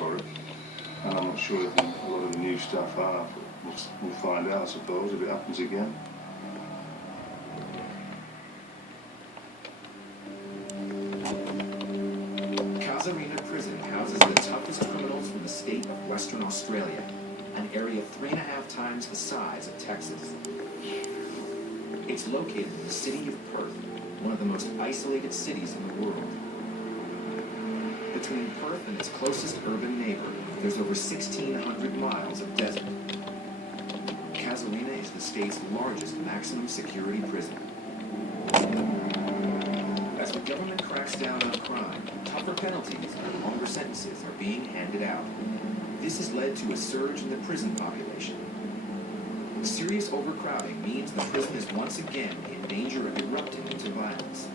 for it. And I'm not sure if a lot of the new staff are, but we'll find out, I suppose, if it happens again. Casuarina Prison houses the toughest criminals from the state of Western Australia, an area 3.5 times the size of Texas. It's located in the city of Perth, one of the most isolated cities in the world. Between Perth and its closest urban neighbor, there's over 1,600 miles of desert. Casuarina is the state's largest maximum security prison. As the government cracks down on crime, tougher penalties and longer sentences are being handed out. This has led to a surge in the prison population. Serious overcrowding means the prison is once again in danger of erupting into violence.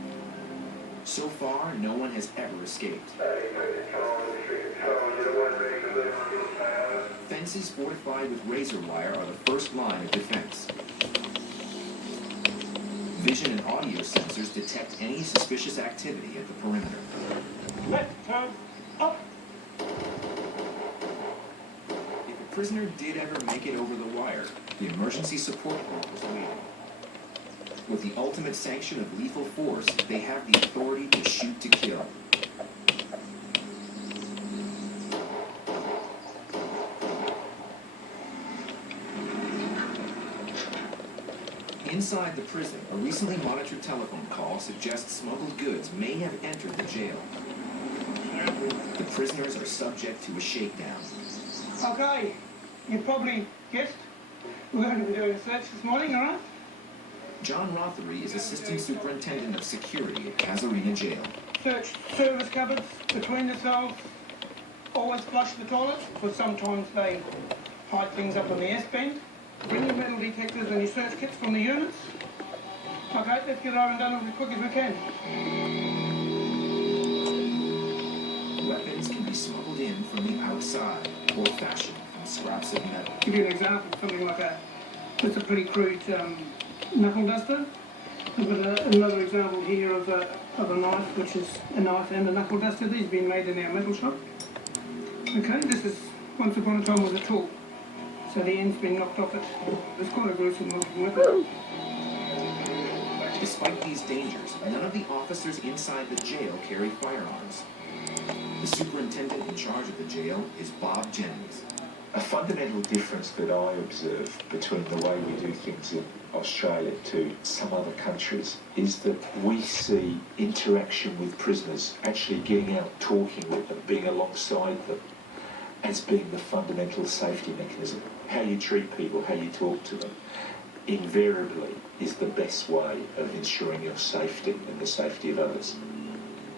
So far, no one has ever escaped. Fences fortified with razor wire are the first line of defense. Vision and audio sensors detect any suspicious activity at the perimeter. Left turn, up. If a prisoner did ever make it over the wire, the emergency support group was waiting. With the ultimate sanction of lethal force, they have the authority to shoot to kill. Inside the prison, a recently monitored telephone call suggests smuggled goods may have entered the jail. The prisoners are subject to a shakedown. Okay, you probably guessed we're going to be doing a search this morning, all right? John Rothery is Assistant Superintendent of Security at Casuarina Jail. Search service cupboards between the cells. Always flush the toilet, because sometimes they hide things up on the S-bend. Bring your metal detectors and your search kits from the units. Okay, let's get over and done with it as quick as we can. Weapons can be smuggled in from the outside or fashioned from scraps of metal. Give you an example of something like that. That's a pretty crude knuckle duster. I've got another example here of a knife, which is a knife and a knuckle duster. These have been made in our metal shop. Okay, this is once upon a time was a tool. So the end's been knocked off it. It's quite a gruesome looking weapon. Despite these dangers, none of the officers inside the jail carry firearms. The superintendent in charge of the jail is Bob Jennings. A fundamental difference that I observe between the way we do things in Australia to some other countries is that we see interaction with prisoners, actually getting out, talking with them, being alongside them, as being the fundamental safety mechanism. How you treat people, how you talk to them, invariably is the best way of ensuring your safety and the safety of others.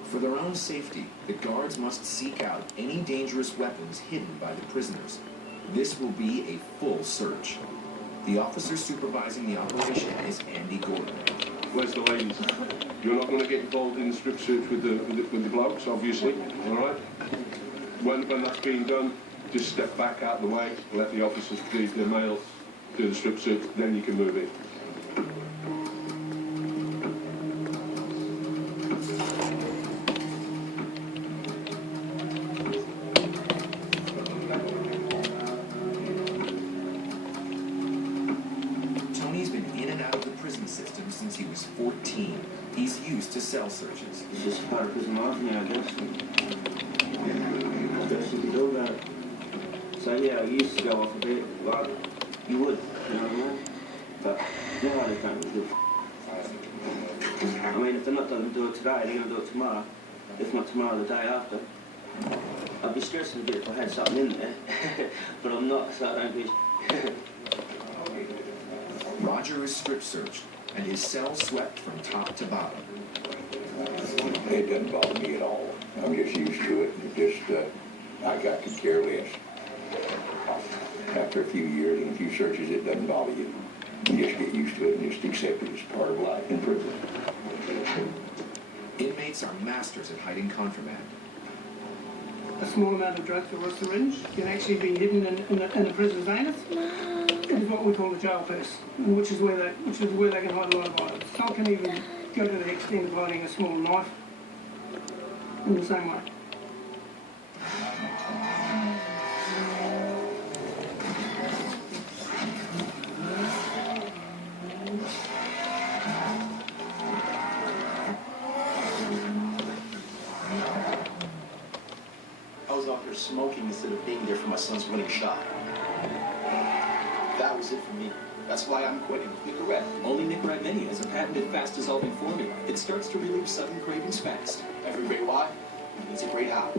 For their own safety, the guards must seek out any dangerous weapons hidden by the prisoners. This will be a full search. The officer supervising the operation is Andy Gordon. Where's the ladies? You're not going to get involved in the strip search with the blokes, obviously, all right? When that's being done, just step back out of the way, let the officers, the males, do the strip search, then you can move in. Tony's been in and out of the prison system since he was 14. He's used to cell searches. It's just part of prison life now, I guess. Best you can do about it. So yeah, I used to go off a bit, like you would, you know what I mean? But now I just don't do it. I mean, if they're not going to do it today, they're going to do it tomorrow. If not tomorrow, the day after. I'd be stressing a bit if I had something in there, but I'm not, so I don't be. Roger is strip searched, and his cell swept from top to bottom. It doesn't bother me at all. I'm just used to it. I could care less. After a few years and a few searches, it doesn't bother you. You just get used to it and just accept it as part of life in prison. Inmates are masters at hiding contraband. A small amount of drugs or a syringe can actually be hidden in a prison's anus. It is what we call a jail purse, which is where they can hide a lot of items. Some can even go to the extent of hiding a small knife in the same way. out there smoking instead of being there for my son's winning shot. That was it for me. That's why I'm quitting Nicorette. Only Nicorette Mini has a patented fast-dissolving formula. It starts to relieve sudden cravings fast. Every great why needs a great how.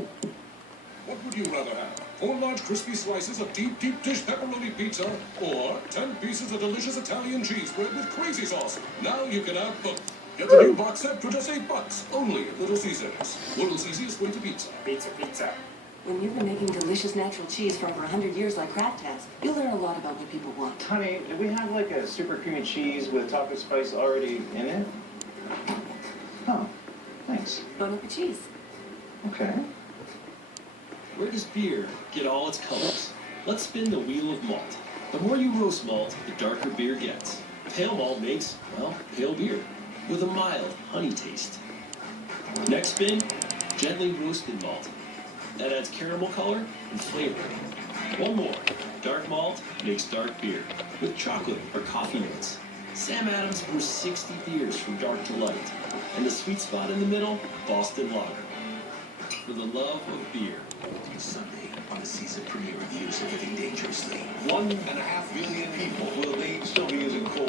What would you rather have? 4 large crispy slices of deep, deep dish pepperoni pizza, or 10 pieces of delicious Italian cheese bread with crazy sauce? Now you can have both. Get the new box set for just $8, only at Little Caesars. World's easiest way to pizza. Pizza, pizza. When you've been making delicious natural cheese for over 100 years like Kraft has, you'll learn a lot about what people want. Honey, do we have like a super creamy cheese with taco spice already in it? Oh, thanks. Bon appetit cheese. Okay. Where does beer get all its colors? Let's spin the wheel of malt. The more you roast malt, the darker beer gets. Pale malt makes, well, pale beer, with a mild honey taste. Next spin, gently roasted malt. That adds caramel color and flavor. One more, dark malt makes dark beer, with chocolate or coffee notes. Sam Adams brews 60 beers from dark to light, and the sweet spot in the middle, Boston Lager. For the love of beer. Sunday on the season premiere of Years of Living Dangerously. 1.5 billion people. Will they still be using coal?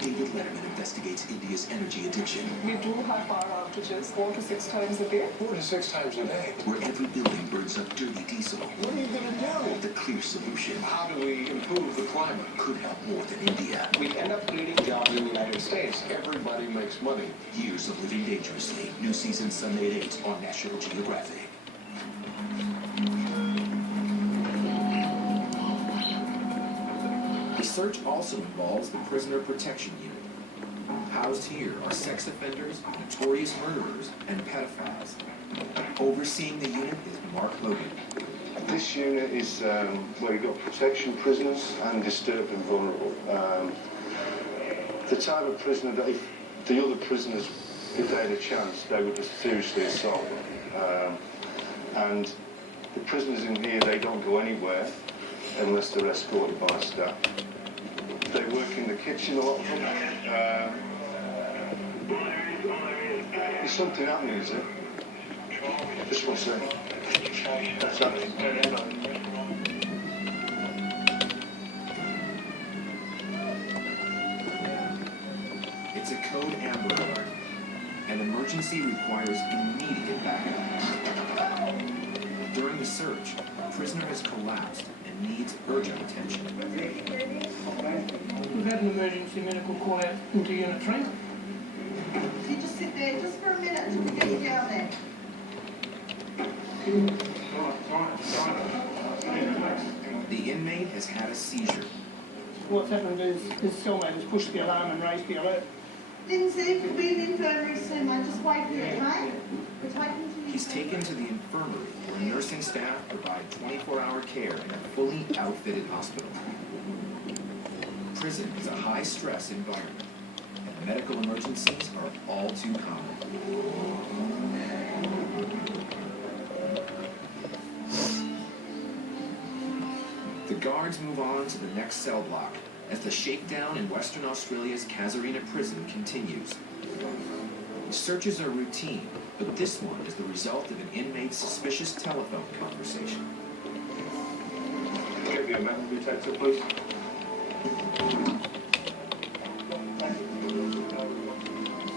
David Letterman investigates India's energy addiction. We do have power outages 4 to 6 times a day. 4 to 6 times a day. Where every building burns up dirty diesel. What are you going to do? The clear solution How do we improve the climate? could help more than India. We end up creating jobs in the United States. Everybody makes money. Years of Living Dangerously. New season Sunday at 8 on National Geographic. The search also involves the Prisoner Protection Unit. Housed here are sex offenders, notorious murderers, and pedophiles. Overseeing the unit is Mark Logan. This unit is where you've got protection prisoners and disturbed and vulnerable. The type of prisoner that if the other prisoners, if they had a chance, they would just seriously assault them. And the prisoners in here, they don't go anywhere unless they're escorted by staff. They work in the kitchen, a lot of them. There's something happening, is there? Just one second. That's happening. It's a code Amber Alert. An emergency requires immediate backup. During the search, a prisoner has collapsed and needs urgent attention. We've had an emergency medical call out into Unit 3. You just sit there just for a minute until we get you down there. The inmate has had a seizure. What's happened is his cellmate has pushed the alarm and raised the alert. Lindsay, we'll be in the infirmary soon, mate. Just wait here, okay? We're taking to He's taken to the infirmary where nursing staff provide 24-hour care in a fully outfitted hospital. Prison is a high-stress environment, and medical emergencies are all too common. The guards move on to the next cell block as the shakedown in Western Australia's Casuarina prison continues. Searches are routine, but this one is the result of an inmate's suspicious telephone conversation. Get the metal detector, please.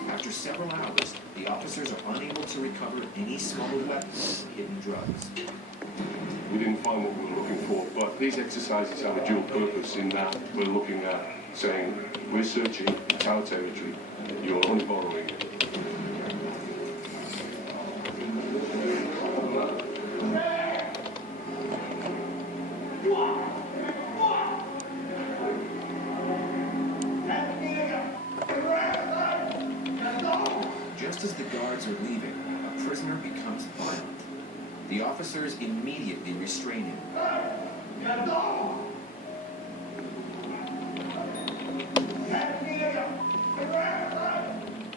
After several hours, the officers are unable to recover any smuggled weapons or hidden drugs. We didn't find what we were looking for, but these exercises have a dual purpose in that we're looking at saying, we're searching our territory, you're only borrowing it. Just as the guards are leaving, a prisoner becomes violent. The officers immediately restrain him.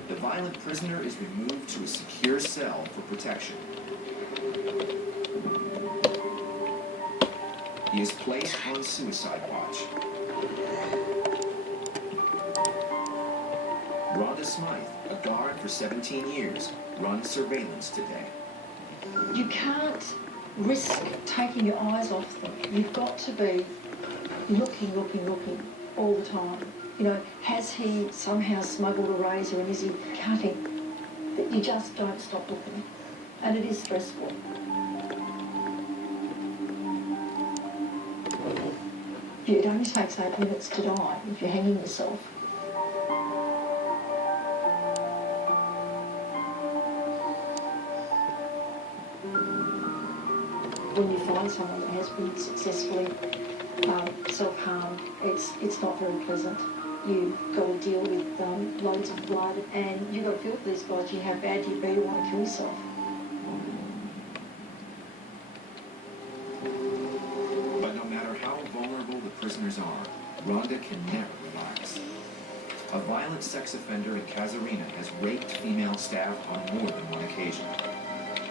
The violent prisoner is removed to a secure cell for protection. He is placed on suicide watch. Rhonda Smythe, a guard for 17 years, runs surveillance today. You can't risk taking your eyes off them. You've got to be looking all the time. You know, has he somehow smuggled a razor and is he cutting? That you just don't stop looking. And it is stressful. It only takes 8 minutes to die if you're hanging yourself. When you find someone that has been successfully self-harmed, it's not very pleasant. You've got to deal with loads of blood, and you've got to feel for these guys. You how bad you'd be to want to kill yourself. But no matter how vulnerable the prisoners are, Rhonda can never relax. A violent sex offender in Casuarina has raped female staff on more than one occasion.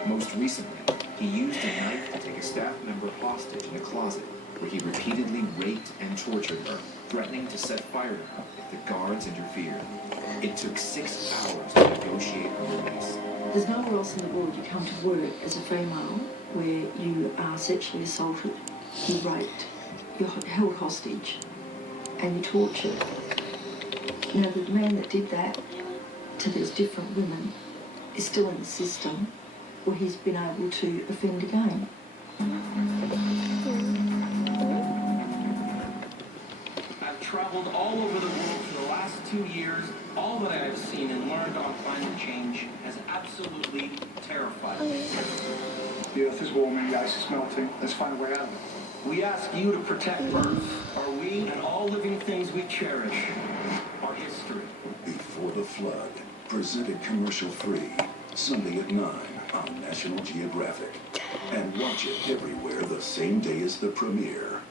Most recently, he used a knife to take a staff member hostage in a closet where he repeatedly raped and tortured her, threatening to set fire to her if the guards interfered. It took 6 hours to negotiate her release. There's nowhere else in the world you come to work as a female where you are sexually assaulted, you're raped, you're held hostage, and you're tortured. Now, the man that did that to these different women is still in the system where he's been able to offend again. I've traveled all over the world for the last 2 years. All that I have seen and learned on climate change has absolutely terrified me. The earth is warming, the ice is melting. Let's find a way out of it. We ask you to protect Earth, our we and all living things we cherish, our history. Before the Flood, presented commercial-free, Sunday at 9 on National Geographic. And watch it everywhere the same day as the premiere.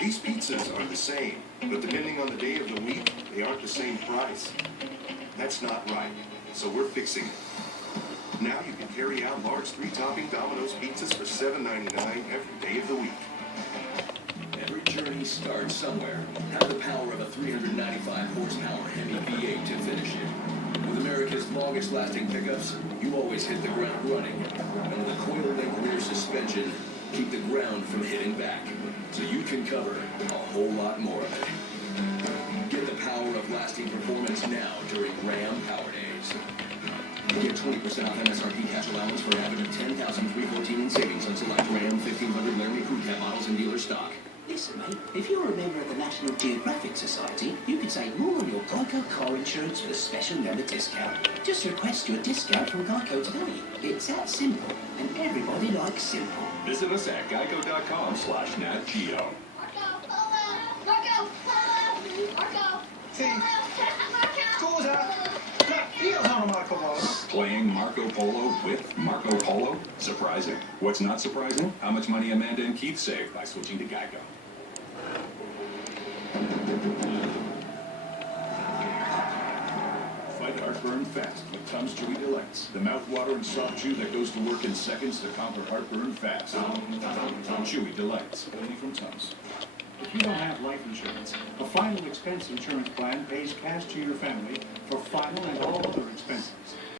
These pizzas are the same, but depending on the day of the week, they aren't the same price. That's not right, so we're fixing it. Now you can carry out large 3-topping Domino's pizzas for $7.99 every day of the week. Every journey starts somewhere. Have the power of a 395 horsepower Hemi V8 to finish it. With America's longest lasting pickups, you always hit the ground running. And with a coil-link rear suspension, keep the ground from hitting back. So you can cover a whole lot more of it. Get the power of lasting performance now during Ram Power Days. Get 20% off MSRP cash allowance for an average of $10,314 in savings on select Ram 1500 Laramie Crew Cab models in dealer stock. Listen, mate, if you're a member of the National Geographic Society, you can save more on your Geico car insurance with a special member discount. Just request your discount from Geico today. It's that simple, and everybody likes simple. Visit us at geico.com/natgeo. Playing Marco Polo with Marco Polo? Surprising. What's not surprising? How much money Amanda and Keith saved by switching to Geico. Fight heartburn fast with Tums Chewy Delights. The mouth-watering soft chew that goes to work in seconds to conquer heartburn fast. Chewy Delights, only from Tums. If you don't have life insurance, a final expense insurance plan pays cash to your family for final and all other expenses.